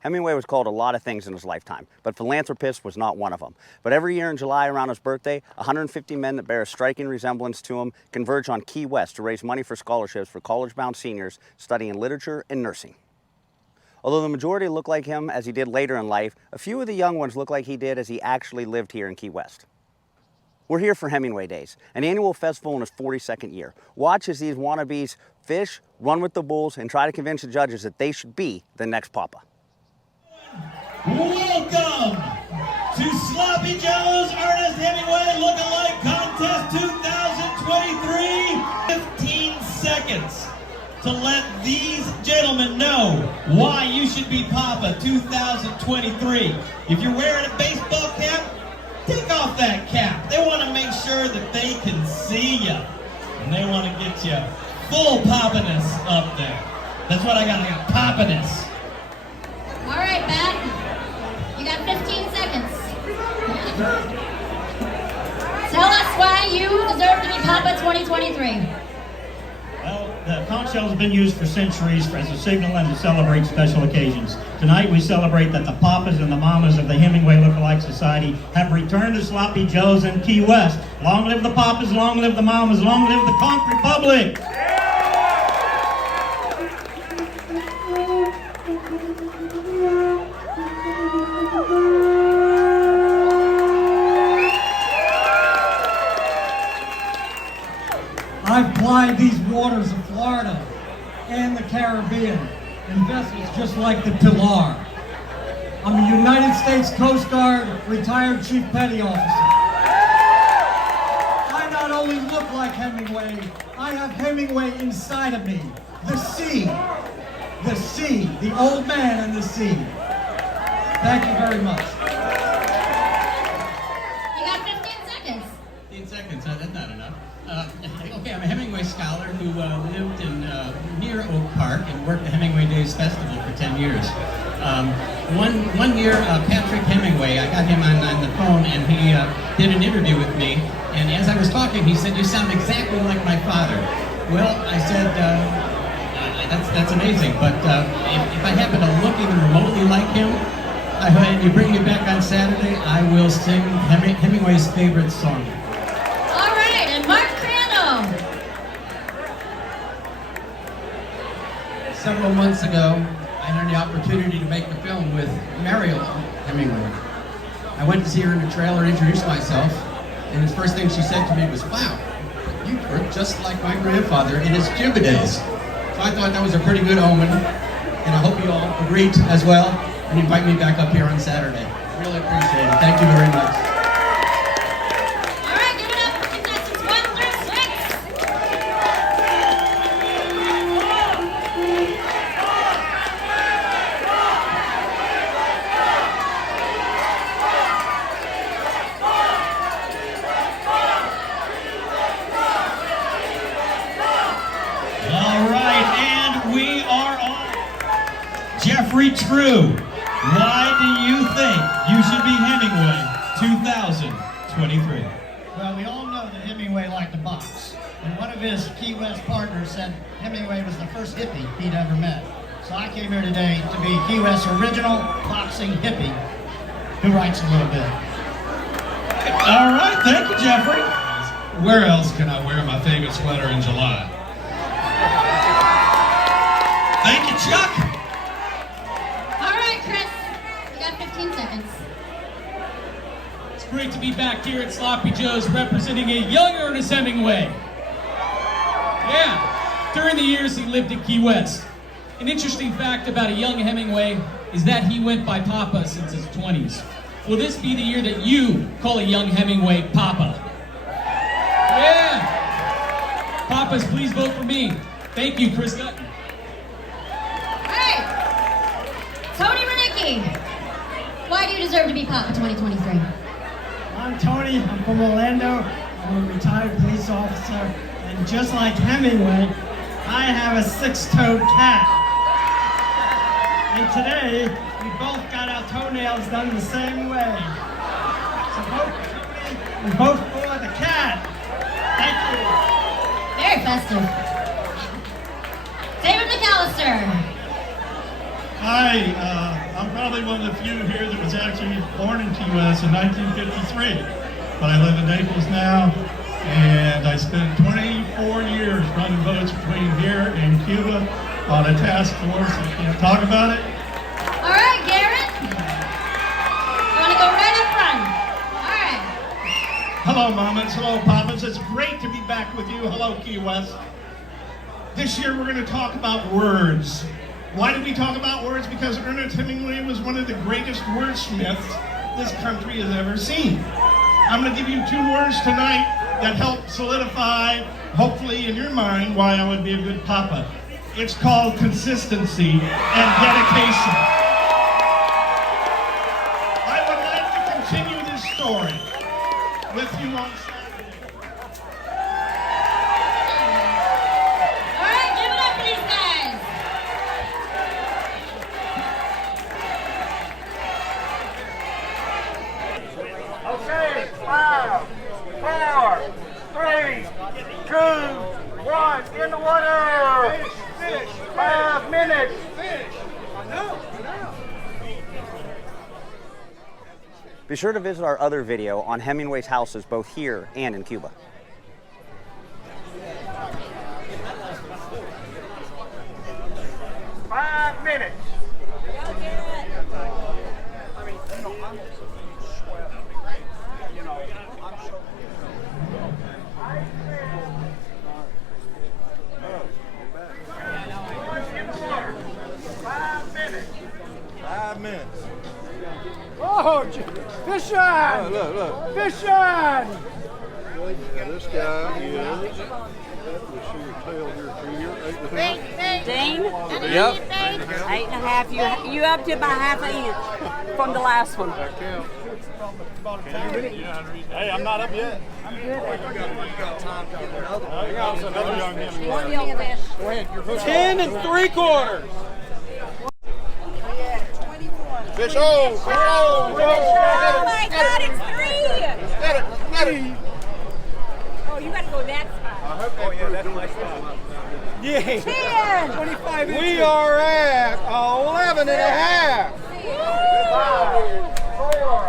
Hemingway was called a lot of things in his lifetime, but philanthropist was not one of them. But every year in July around his birthday, 150 men that bear a striking resemblance to him converge on Key West to raise money for scholarships for college-bound seniors studying literature and nursing. Although the majority look like him as he did later in life, a few of the young ones look like he did as he actually lived here in Key West. We're here for Hemingway Days, an annual festival in its 42nd year. Watch as these wannabes fish, run with the bulls, and try to convince the judges that they should be the next Papa. Welcome to Sloppy Joe's Ernest Hemingway Look-Alike Contest 2023. 15 seconds to let these gentlemen know why you should be Papa 2023. If you're wearing a baseball cap, take off that cap. They want to make sure that they can see you. And they want to get you full Papa-ness up there. That's what I got Papa-ness. All right, Pat. You got 15 seconds. Tell us why you deserve to be Papa 2023. Well, the conch shell has been used for centuries as a signal and to celebrate special occasions. Tonight we celebrate that the papas and the mamas of the Hemingway Look-Alike Society have returned to Sloppy Joe's in Key West. Long live the papas, long live the mamas, long live the Conch Republic! I've plied these waters of Florida and the Caribbean in vessels just like the Pilar. I'm a United States Coast Guard retired Chief Petty Officer. I not only look like Hemingway, I have Hemingway inside of me. The sea, the old man and the sea. Thank you very much. You got 15 seconds. 15 seconds, that's not enough. Okay, I'm a Hemingway scholar who lived in near Oak Park and worked the Hemingway Days Festival for 10 years. One year, Patrick Hemingway, I got him on the phone and he did an interview with me. And as I was talking, he said, "You sound exactly like my father." Well, I said, that's amazing, but if I happen to look even remotely like him, and you bring me back on Saturday, I will sing Hemingway's favorite song. All right, and Mark Crandall. Several months ago, I had the opportunity to make a film with Mariel Hemingway. I went to see her in the trailer, introduced myself, and the first thing she said to me was, "Wow, you look just like my grandfather in his Cuban days." So I thought that was a pretty good omen, and I hope you all agreed as well, and invite me back up here on Saturday. Really appreciate it. Thank you very much. All right, give it up for contestants 1 through 6. All right, and we are on. Jeffrey True, why do you think you should be Hemingway 2023? Well, we all know that Hemingway liked to box. And one of his Key West partners said Hemingway was the first hippie he'd ever met. So I came here today to be Key West's original boxing hippie who writes a little bit. All right, thank you, Jeffrey. Where else can I wear my favorite sweater in July? Thank you, Chuck. All right, Chris. You got 15 seconds. It's great to be back here at Sloppy Joe's representing a young Ernest Hemingway. Yeah, during the years he lived in Key West. An interesting fact about a young Hemingway is that he went by Papa since his 20s. Will this be the year that you call a young Hemingway Papa? Yeah! Papas, please vote for me. Thank you, Chris Dutton. Hey, Tony Renicki. Why do you deserve to be Papa 2023? I'm Tony, I'm from Orlando, I'm a retired police officer, and just like Hemingway, I have a six-toed cat. And today, we both got our toenails done the same way. So vote for Tony and vote for the cat. Thank you. Very festive. David McAllister. Hi, I'm probably one of the few here that was actually born in Key West in 1953. But I live in Naples now, and I spent 24 years running boats between here and Cuba on a task force. I can't talk about it. All right, Garrett. You want to go right up front? All right. Hello, mamas. Hello, papas. It's great to be back with you. Hello, Key West. This year we're going to talk about words. Why did we talk about words? Because Ernest Hemingway was one of the greatest wordsmiths this country has ever seen. I'm going to give you 2 words tonight that help solidify, hopefully in your mind, why I would be a good papa. It's called consistency and dedication. I would like to continue this story with you on Saturday. All right, give it up for these guys. Okay, 5, 4, 3, 2, 1, in the water! 5 minutes! Be sure to visit our other video on Hemingway's houses both here and in Cuba. Five minutes. Oh, fish on! Look. Fish on! Yeah, this guy is. Let's see your tail here. Dean? Yep. 8.5. You upped it by half an inch from the last one. That counts. Hey, I'm not up yet. I'm good. Hang on, it's another young Hemingway. Go ahead. You're hooked. 10 3/4. Fish on! Fish on! Oh my God, it's 3! Get it! Oh, you got to go that spot. Oh, yeah, that's my spot. Yeah. 10! 25 inches. We are at 11 and a half. 5, 4.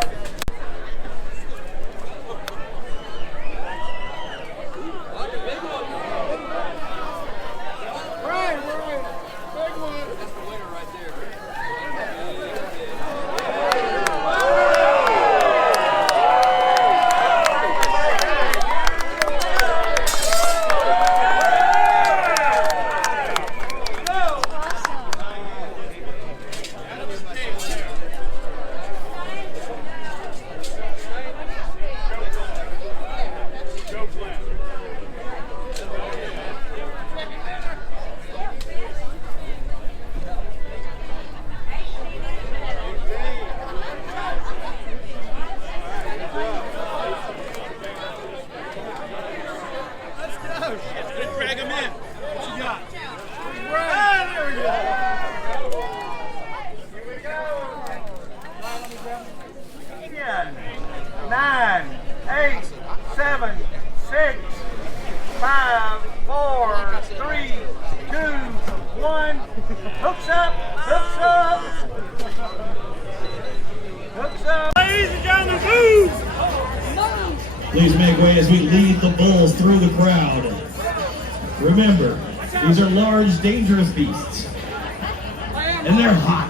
Drag him in. What you got? Right. There we go. Here we go. 10, 9, 8, 7, 6, 5, 4, 3, 2, 1. Hooks up. Hooks up. Hooks up. Ladies and gentlemen, move. Please make way as we lead the bulls through the crowd. Remember, these are large, dangerous beasts, and they're hot.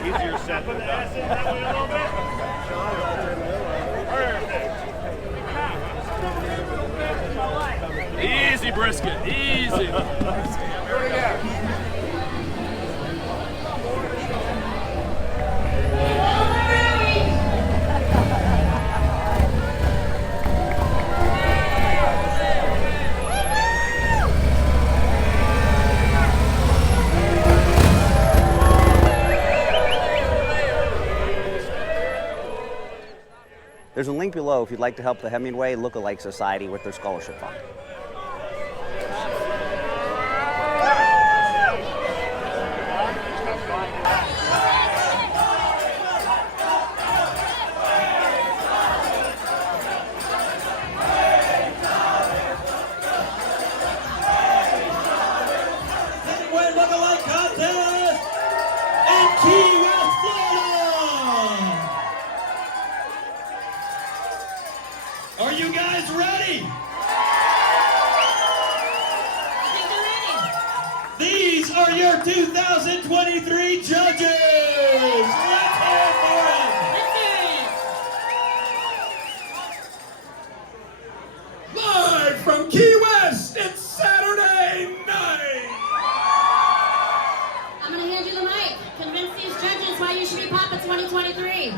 Easier said than done. Perfect. Easy brisket, easy. There's a link below if you'd like to help the Hemingway Look-Alike Society with their scholarship fund. Hemingway Look-Alike Contest in Key West, Florida! Are you guys ready? These are your 2023 judges! Let's hear it for them! Live from Key West, it's Saturday night! I'm gonna hand you the mic. Convince these judges why you should be Papa 2023.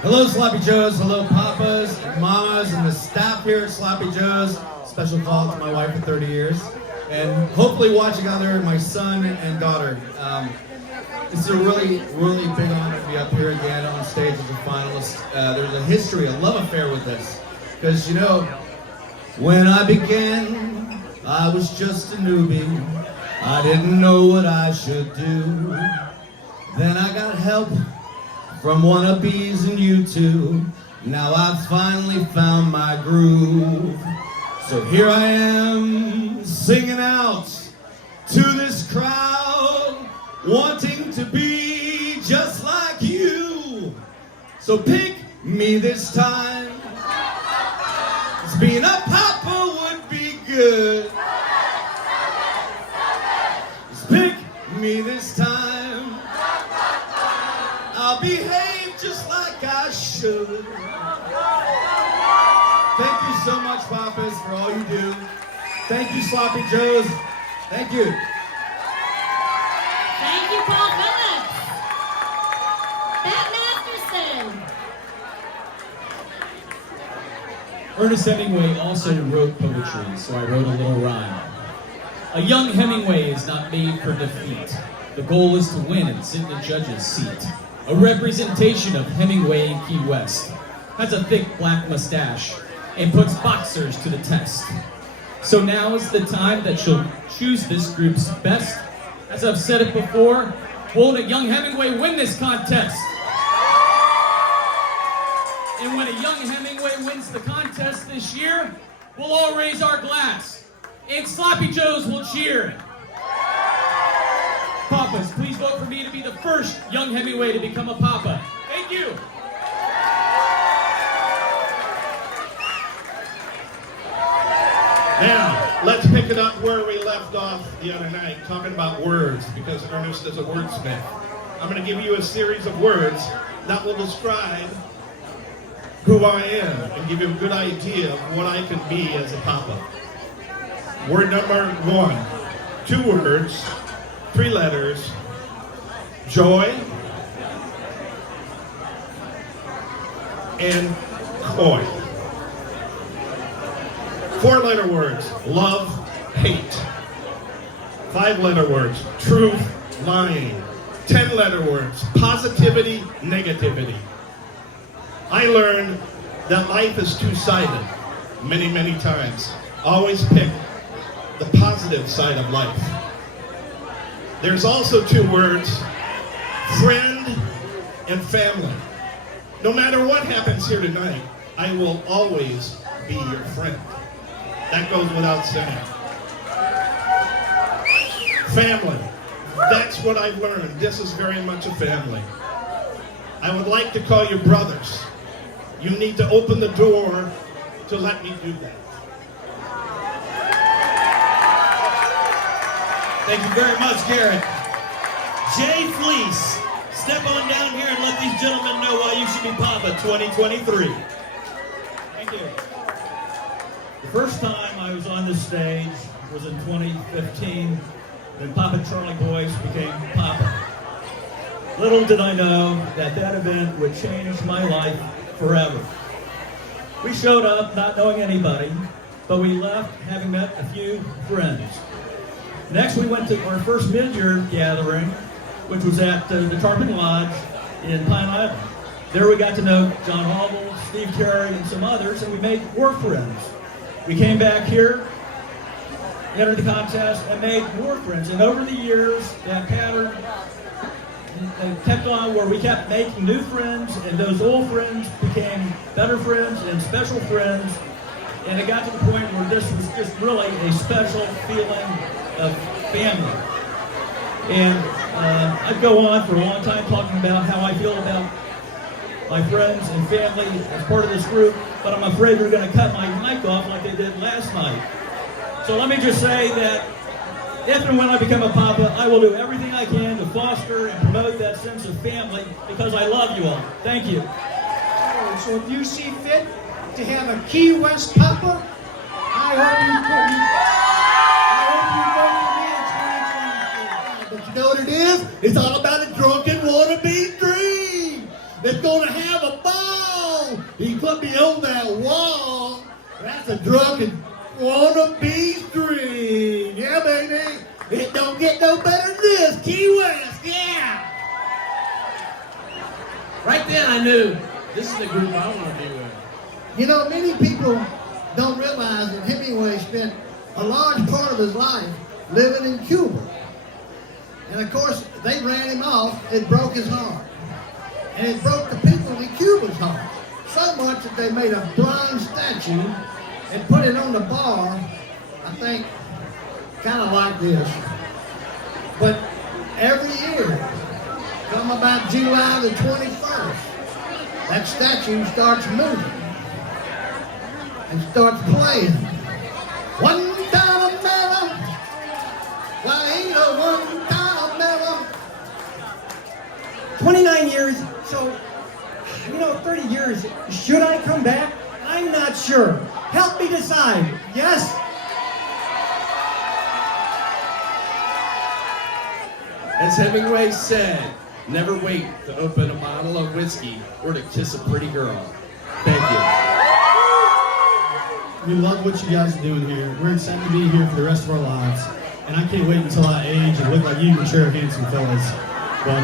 Hello, Sloppy Joes. Hello, Papas and Mamas and the staff here at Sloppy Joes. Special call out to my wife for 30 years. And hopefully watching out there my son and daughter. This is a really, really big honor to be up here again on stage as a finalist. There's a history, a love affair with this. Because, you know, when I began, I was just a newbie. I didn't know what I should do. Then I got help from Wannabes and U2. Now I've finally found my groove. So here I am singing out to this crowd, wanting to be just like you. So pick me this time, 'cause being a papa would be good. Just pick me this time, I'll behave just like I should. Thank you so much, Papas, for all you do. Thank you, Sloppy Joes. Thank you. Thank you, Paul Phillips. Matt Masterson. Ernest Hemingway also wrote poetry, so I wrote a little rhyme. A young Hemingway is not made for defeat. The goal is to win and sit in the judge's seat. A representation of Hemingway in Key West. Has a thick black mustache and puts boxers to the test. So now is the time that she'll choose this group's best. As I've said it before, won't a young Hemingway win this contest? And when a young Hemingway wins the contest this year, we'll all raise our glass, and Sloppy Joes will cheer. Papas, please vote for me to be the first young Hemingway to become a Papa. Thank you. Now, let's pick it up where we left off the other night, talking about words, because Ernest is a wordsmith. I'm going to give you a series of words that will describe who I am and give you a good idea of what I can be as a papa. Word number 1, 2 words, 3 letters, joy and coy. 4-letter words, love, hate. 5-letter words, truth, lying. 10-letter words, positivity, negativity. I learned that life is two-sided many, many times. Always pick the positive side of life. There's also 2 words, friend and family. No matter what happens here tonight, I will always be your friend. That goes without saying. Family. That's what I've learned. This is very much a family. I would like to call you brothers. You need to open the door to let me do that. Thank you very much, Garrett. Jay Fleece, step on down here and let these gentlemen know why you should be Papa 2023. Thank you. The first time I was on this stage was in 2015 when Papa Charlie Boyce became Papa. Little did I know that that event would change my life forever. We showed up not knowing anybody, but we left having met a few friends. Next, we went to our first mid-year gathering, which was at the Tarpon Lodge in Pine Island. There we got to know John Hobble, Steve Carey, and some others, and we made work friends. We came back here, entered the contest, and made more friends. And over the years, that pattern kept on where we kept making new friends, and those old friends became better friends and special friends. And it got to the point where this was just really a special feeling of family. And I'd go on for a long time talking about how I feel about my friends and family as part of this group, but I'm afraid they're going to cut my mic off like they did last night. So let me just say that if and when I become a Papa, I will do everything I can to foster and promote that sense of family because I love you all. Thank you. So if you see fit to have a Key West Papa, I hope you vote for me in 2023. But you know what it is? It's all about a drunken wannabe dream that's gonna have a ball. He put me on that wall. That's a drunken wannabe dream. Yeah, baby. It don't get no better than this. Key West, yeah. Right then I knew this is the group I want to be with. You know, many people don't realize that Hemingway spent a large part of his life living in Cuba. And of course, they ran him off. It broke his heart. And it broke the people in Cuba's heart. So much that they made a bronze statue and put it on the bar, I think, kind of like this. But every year, come about July the 21st, that statue starts moving and starts playing. One time a melon, why ain't a one time a melon? 29 years, so, 30 years. Should I come back? I'm not sure. Help me decide. Yes? As Hemingway said, never wait to open a bottle of whiskey or to kiss a pretty girl. Thank you. We love what you guys are doing here. We're excited to be here for the rest of our lives. And I can't wait until I age and look like you mature, handsome fellas. But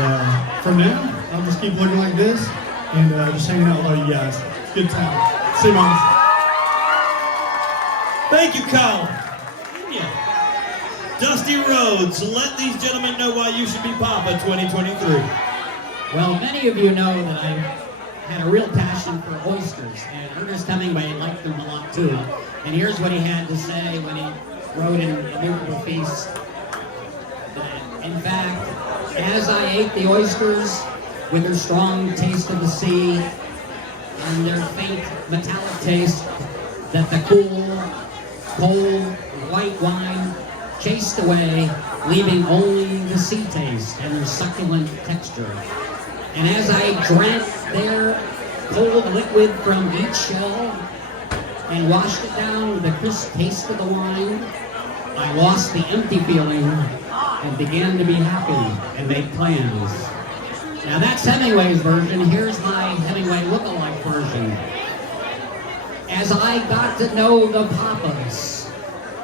for now, I'll just keep looking like this and just hanging out with all you guys. It's a good time. See you, mamas. Thank you, Kyle. Yeah. Dusty Rhodes, let these gentlemen know why you should be Papa 2023. Well, many of you know that I had a real passion for oysters, and Ernest Hemingway liked them a lot too. And here's what he had to say when he wrote in Innumerable Feasts. In fact, as I ate the oysters with their strong taste of the sea and their faint metallic taste that the cool, cold, white wine chased away, leaving only the sea taste and their succulent texture. And as I drank their cold liquid from each shell and washed it down with the crisp taste of the wine, I lost the empty feeling and began to be happy and make plans. Now that's Hemingway's version. Here's my Hemingway Look-Alike version. As I got to know the Papas,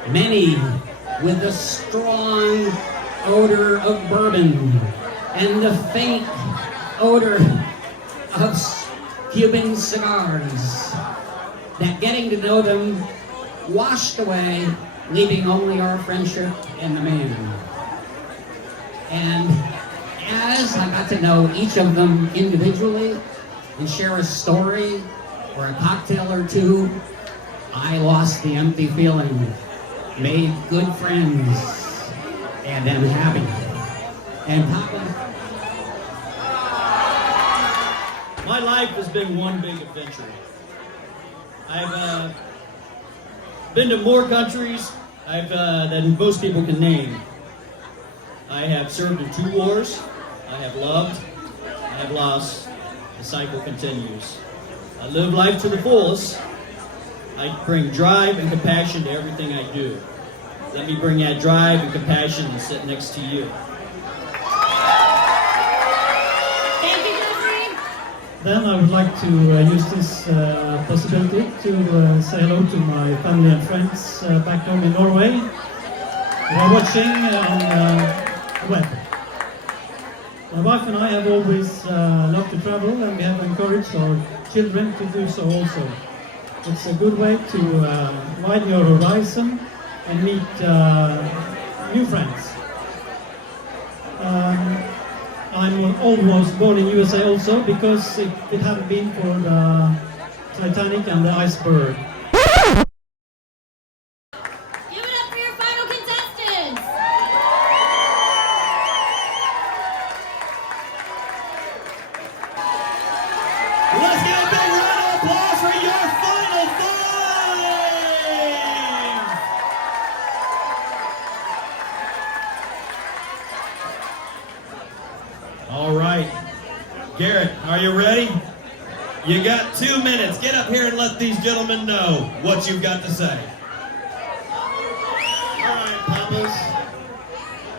many with the strong odor of bourbon and the faint odor of Cuban cigars, that getting to know them washed away, leaving only our friendship and the man. And as I got to know each of them individually and share a story or a cocktail or two, I lost the empty feeling, made good friends, and am happy. And Papa, My life has been one big adventure. I've been to more countries than most people can name. I have served in 2 wars. I have loved. I have lost. The cycle continues. I live life to the fullest. I bring drive and compassion to everything I do. Let me bring that drive and compassion and sit next to you. Thank you, Jeffrey. Then I would like to use this possibility to say hello to my family and friends back home in Norway who are watching on the web. My wife and I have always loved to travel, and we have encouraged our children to do so also. It's a good way to widen your horizon and meet new friends. I'm almost born in USA also, because if it hadn't been for the Titanic and the iceberg. Give it up for your final contestants. Let's get a big round of applause for your final 5! All right. Garrett, are you ready? You got 2 minutes. Get up here and let these gentlemen know what you've got to say. All right, Papas.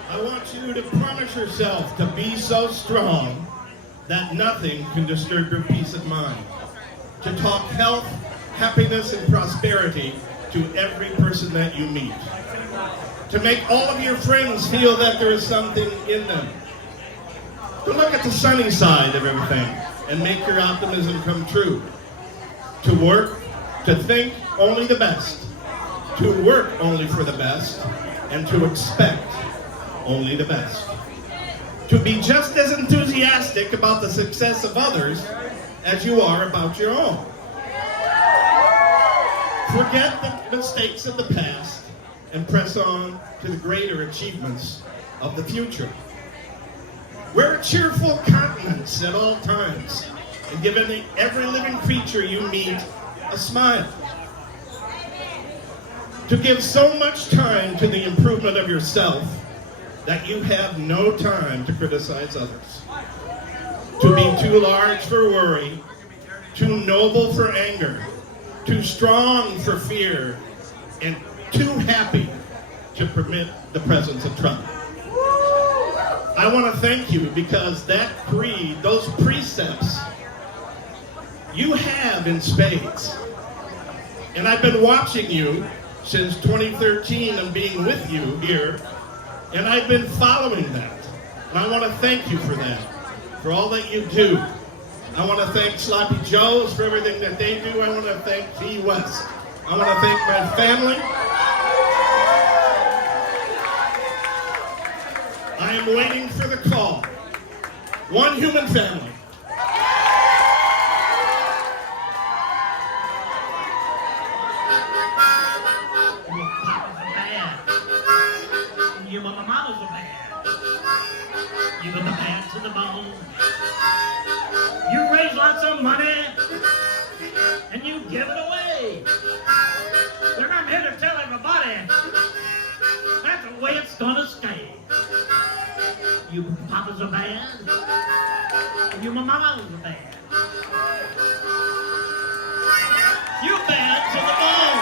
I want you to promise yourself to be so strong that nothing can disturb your peace of mind. To talk health, happiness, and prosperity to every person that you meet. To make all of your friends feel that there is something in them. To look at the sunny side of everything and make your optimism come true. To work, to think only the best. To work only for the best, and to expect only the best. To be just as enthusiastic about the success of others as you are about your own. Forget the mistakes of the past and press on to the greater achievements of the future. Wear a cheerful countenance at all times and give every living creature you meet a smile. To give so much time to the improvement of yourself that you have no time to criticize others. To be too large for worry, too noble for anger, too strong for fear, and too happy to permit the presence of trouble. I want to thank you because that creed, those precepts, you have in spades. And I've been watching you since 2013 and being with you here, and I've been following that. And I want to thank you for that, for all that you do. I want to thank Sloppy Joe's for everything that they do. I want to thank Key West. I want to thank my family. I am waiting for the call. One human family. You and my mama's a bad. You got the bad to the bone. You raise lots of money and you give it away. But I'm here to tell everybody that's the way it's gonna stay. You papas are bad, and you mamas are bad. You bad to the bone.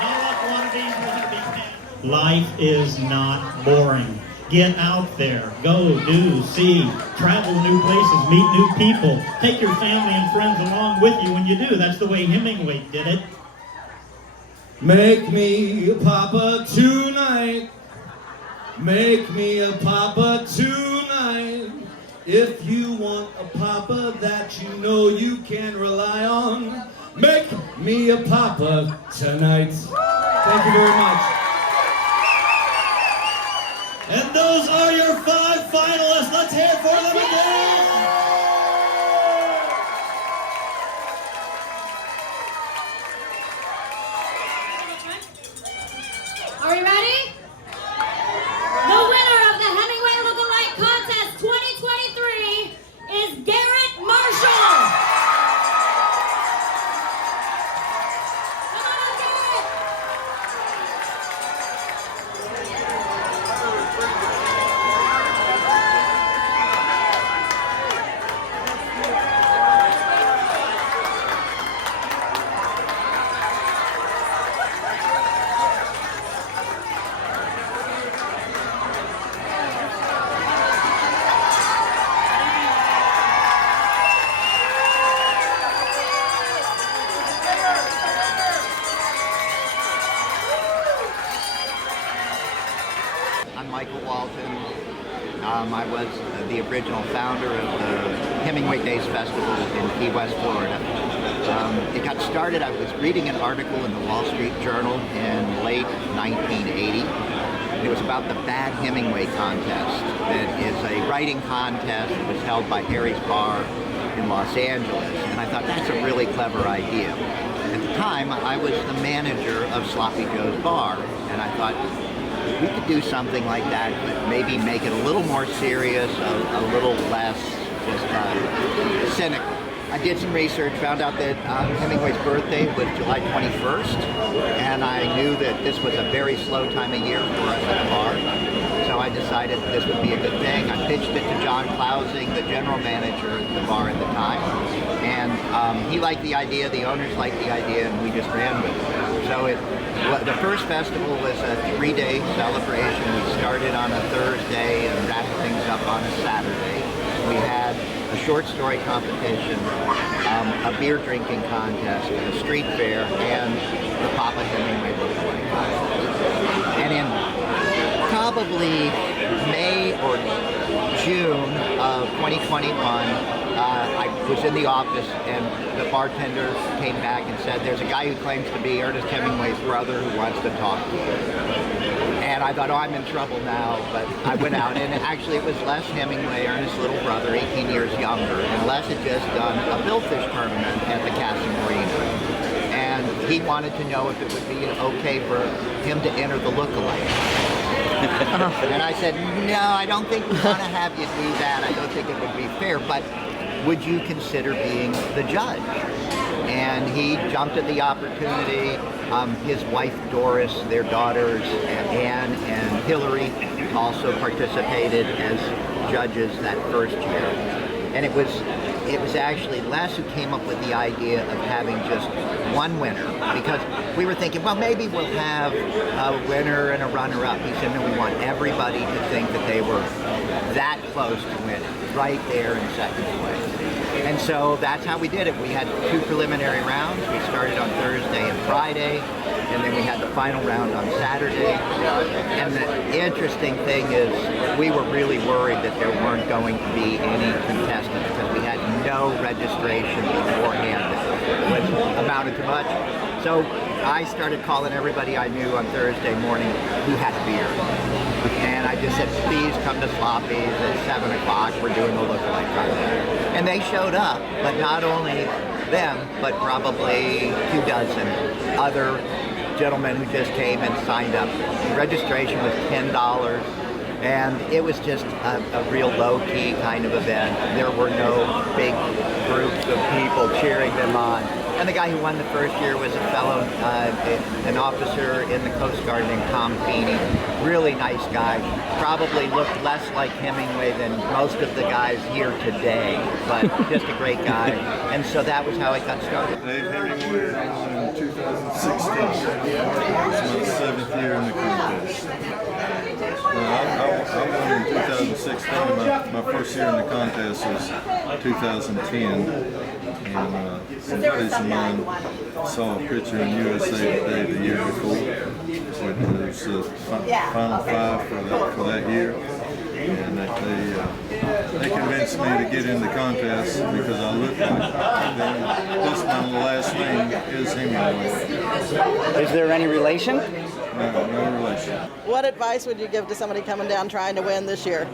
Know what Wannabes are gonna be bad. Life is not boring. Get out there, go, do, see, travel new places, meet new people. Take your family and friends along with you when you do. That's the way Hemingway did it. Make me a papa tonight. Make me a papa tonight. If you want a papa that you know you can rely on, make me a papa tonight. Thank you very much. And those are your 5 finalists. Let's hear for them again. Are we ready? The winner of the Hemingway Look-Alike Contest 2023 is Garrett Marshall. Come on up, Garrett. I'm Michael Walton. I was the original founder of the Hemingway Days Festival in Key West, Florida. It got started, I was reading an article in the Wall Street Journal in late 1980. And it was about the Bad Hemingway Contest. That is a writing contest that was held by Harry's Bar in Los Angeles. And I thought, that's a really clever idea. At the time, I was the manager of Sloppy Joe's Bar, and I thought, we could do something like that, but maybe make it a little more serious, a little less just cynical. I did some research, found out that Hemingway's birthday was July 21st, and I knew that this was a very slow time of year for us at the bar. So I decided this would be a good thing. I pitched it to John Clousing, the general manager at the bar at the time, and he liked the idea, the owners liked the idea, and we just ran with it. So the first festival was a 3-day celebration. We started on a Thursday and wrapped things up on a Saturday. We had a short story competition, a beer drinking contest, a street fair, and the Papa Hemingway Look-Alike Contest. And in probably May or June of 2021, I was in the office and the bartender came back and said, there's a guy who claims to be Ernest Hemingway's brother who wants to talk to you. And I thought, oh, I'm in trouble now, but I went out, and actually it was Les Hemingway, Ernest's little brother, 18 years younger, and Les had just done a billfish tournament at the Casa Marina. And he wanted to know if it would be okay for him to enter the look-alike. And I said, no, I don't think we want to have you do that. I don't think it would be fair, but would you consider being the judge? And he jumped at the opportunity. His wife Doris, their daughters Anne and Hillary also participated as judges that first year. And it was actually Les who came up with the idea of having just one winner, because we were thinking, well, maybe we'll have a winner and a runner-up. He said, no, we want everybody to think that they were that close to winning, right there in second place. And so that's how we did it. We had 2 preliminary rounds. We started on Thursday and Friday, and then we had the final round on Saturday. And the interesting thing is, we were really worried that there weren't going to be any contestants because we had no registration beforehand that amounted to much. So I started calling everybody I knew on Thursday morning who had beer. And I just said, please come to Sloppy's at 7 o'clock. We're doing a look-alike contest. And they showed up, but not only them, but probably 24 other gentlemen who just came and signed up. The registration was $10. And it was just a real low-key kind of event. There were no big groups of people cheering them on. And the guy who won the first year was a fellow, an officer in the Coast Guard named Tom Feeney. Really nice guy. Probably looked less like Hemingway than most of the guys here today, but just a great guy. And so that was how it got started. Dave Hemingway, I won in 2016. It's my 7th year in the contest. I won in 2016. My first year in the contest was 2010. And some buddies of mine saw a picture in USA Today the year before. It was the final 5 for that year. And they convinced me to get in the contest because I look like them. This my last name is Hemingway. Is there any relation? No relation. What advice would you give to somebody coming down trying to win this year?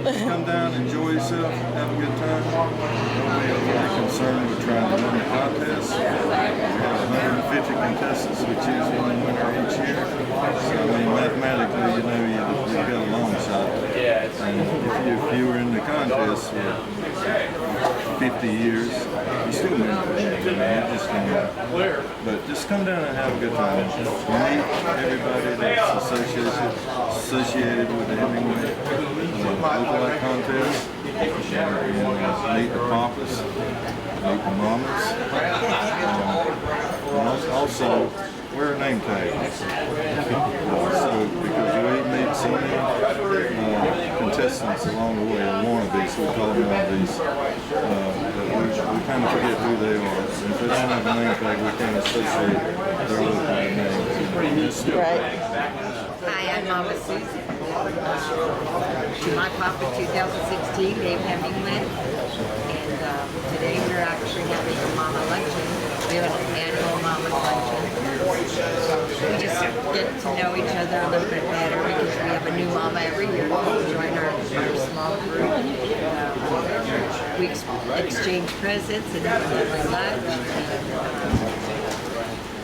Come down, enjoy yourself, have a good time. Don't be overly concerned with trying to win the contest. We have 150 contestants. We choose one winner each year. So, I mean, mathematically, you've got a long shot. And if you were in the contest for 50 years, you still win. But just come down and have a good time. Meet everybody that's associated with the Hemingway Look-Alike Contest. Meet the papas, meet the mamas, and also wear a name tag. So because we meet so many contestants along the way, or wannabes, we call them wannabes, that we kind of forget who they are. And if they don't have a name tag, we can't associate their look-alike names. Right. Hi, I'm Mama Susan. To my papa 2016, Dave Hemingway. And today we're actually having a mama luncheon. We have an annual mama luncheon. We just get to know each other a little bit better because we have a new mama every year to join our small group. We exchange presents and have a lovely lunch.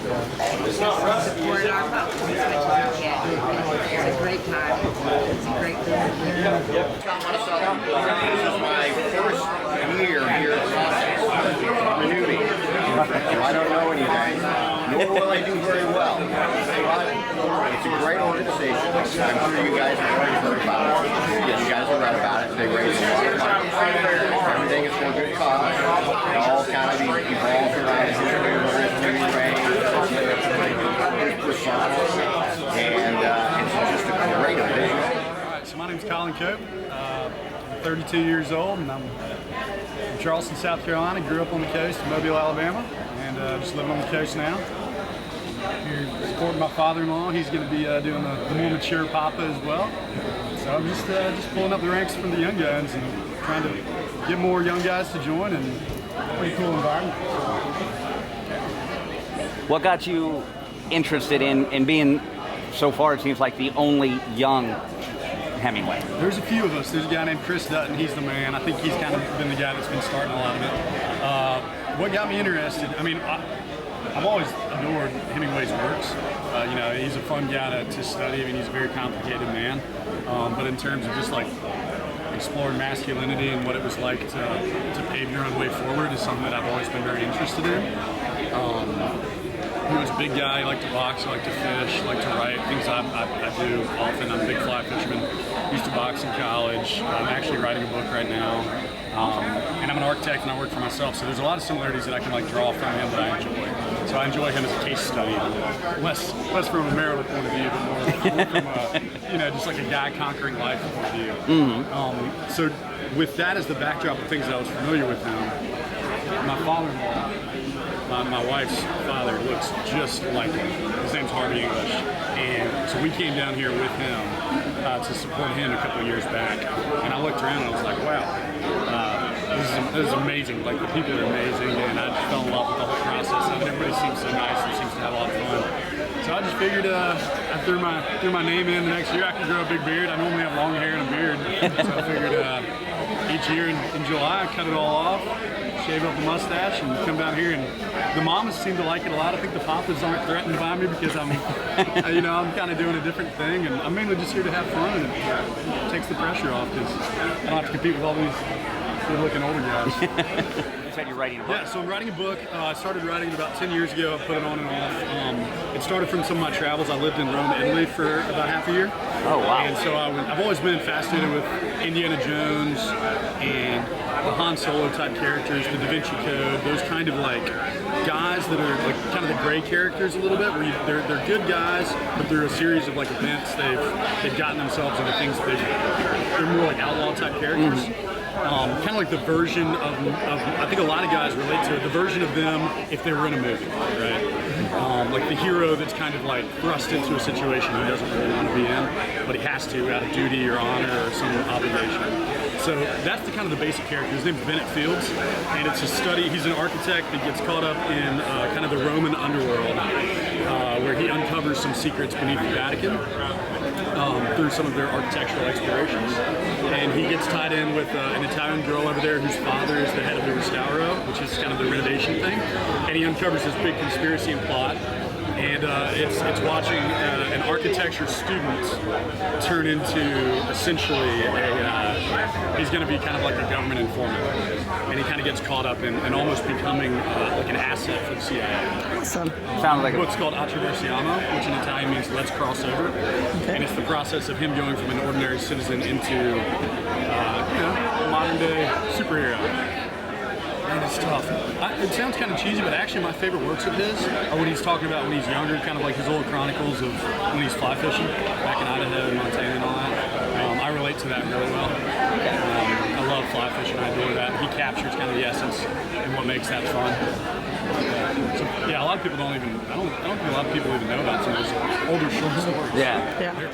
Support our papas as much as we can. It's a great time. It's a great group. This is my first year here at the newbie. So I don't know anything, nor will I do very well. But it's a great organization. I'm sure you guys have heard about it. You guys have read about it. They raise a lot of money. Everything is for a good cause. It all kind of evolves around history of Hemingway. And it's just a great event. Alright, so my name's Colin Cope. I'm 32 years old and I'm from Charleston, South Carolina. Grew up on the coast in Mobile, Alabama, and just living on the coast now. Here supporting my father-in-law. He's going to be doing the more mature papa as well. So I'm just pulling up the ranks from the young guns and trying to get more young guys to join, and pretty cool environment. What got you interested in being, so far it seems like, the only young Hemingway? There's a few of us. There's a guy named Chris Dutton. He's the man. I think he's kind of been the guy that's been starting a lot of it. What got me interested, I mean, I've always adored Hemingway's works. You know, he's a fun guy to study. I mean, he's a very complicated man. But in terms of just like exploring masculinity and what it was like to pave your own way forward is something that I've always been very interested in. He was a big guy. He liked to box, he liked to fish, liked to write, things I do often. I'm a big fly fisherman. Used to box in college. I'm actually writing a book right now. And I'm an architect and I work for myself, so there's a lot of similarities that I can like draw from him that I enjoy. So I enjoy him as a case study, less from a marital point of view, but more from a, you know, just like a guy conquering life point of view. So with that as the backdrop of things that I was familiar with him, my father-in-law, my wife's father, looks just like him. His name's Harvey English, and so we came down here with him to support him a couple of years back. And I looked around and I was like, wow, this is amazing. Like, the people are amazing, and I just fell in love with the whole process. And everybody seems so nice and seems to have a lot of fun. So I just figured I threw my name in the next year. I could grow a big beard. I normally have long hair and a beard, so I figured each year in July I cut it all off, shave up the mustache, and come down here. And the mamas seem to like it a lot. I think the papas aren't threatened by me because I'm, you know, I'm kind of doing a different thing, and I'm mainly just here to have fun, and it takes the pressure off because I don't have to compete with all these good-looking older guys. You said you're writing a book. Yeah, so I'm writing a book. I started writing it about 10 years ago. I put it on and off. It started from some of my travels. I lived in Rome, Italy for about half a year. Oh, wow. And so I've always been fascinated with Indiana Jones and the Han Solo type characters, the Da Vinci Code, those kind of like guys that are like kind of the gray characters a little bit, where they're good guys, but they're a series of like events they've gotten themselves into things that they're more like outlaw type characters. Kind of like the version of, I think a lot of guys relate to it, the version of them if they were in a movie, right? Like the hero that's kind of like thrust into a situation he doesn't really want to be in, but he has to out of duty or honor or some obligation. So that's the kind of the basic character. His name's Bennett Fields, and it's a study. He's an architect that gets caught up in kind of the Roman underworld, where he uncovers some secrets beneath the Vatican. Through some of their architectural explorations, and he gets tied in with an Italian girl over there whose father is the head of the Restauro, which is kind of the renovation thing, and he uncovers this big conspiracy and plot, and it's watching an architecture student turn into essentially he's going to be kind of like a government informant, and he kind of gets caught up in almost becoming like an asset for the CIA. Awesome. Sounds like the book's called Attraversiamo, which in Italian means let's cross over. Okay. And it's the process of him going from an ordinary citizen into you know, modern day superhero. And it's tough. It sounds kind of cheesy, but actually my favorite works of his are when he's talking about when he's younger, kind of like his old chronicles of when he's fly fishing back in Idaho and Montana and all that. I relate to that really well. I love fly fishing. I adore that. He captures kind of the essence and what makes that fun. So yeah, a lot of people don't even. I don't think a lot of people even know about some of those older short stories. Yeah. They're